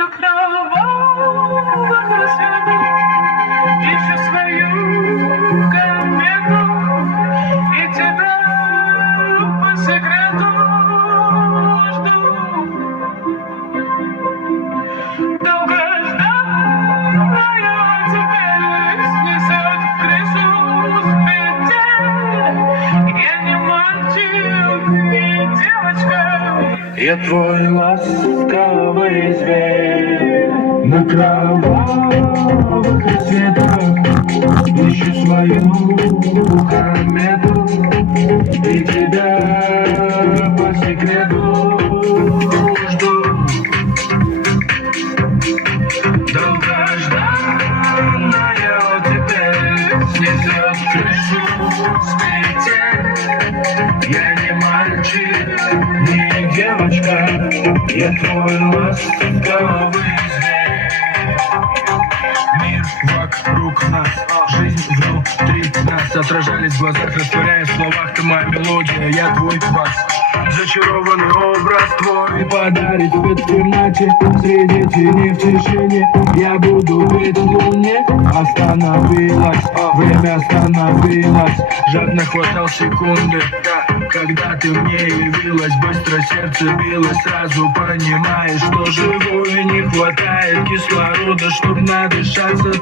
до кровавых рассветов ищу свою комету и тебя по секрету жду. Долгожданная теперь снесет в крышу с петель. Я не мальчик, не девочка, я твой ласковый зверь. На кровавых рассветах ищу свою комету и тебя по секрету жду. Долгожданная теперь снесет крышу с петель. Я не мальчик, не девочка, я твой ласковый зверь. Мир вокруг нас, жизнь внутри нас, отражались в глазах, растворяясь в словах. Ты моя мелодия, я твой бас. Зачарованный образ твой подарит свет в темноте. Среди теней в тишине я буду петь луне. Остановилась, время остановилось. Жадно хватал секунды, когда ты мне явилась. Быстро сердце билось, сразу понимаешь, что живую не хватает кислорода, чтоб надышаться.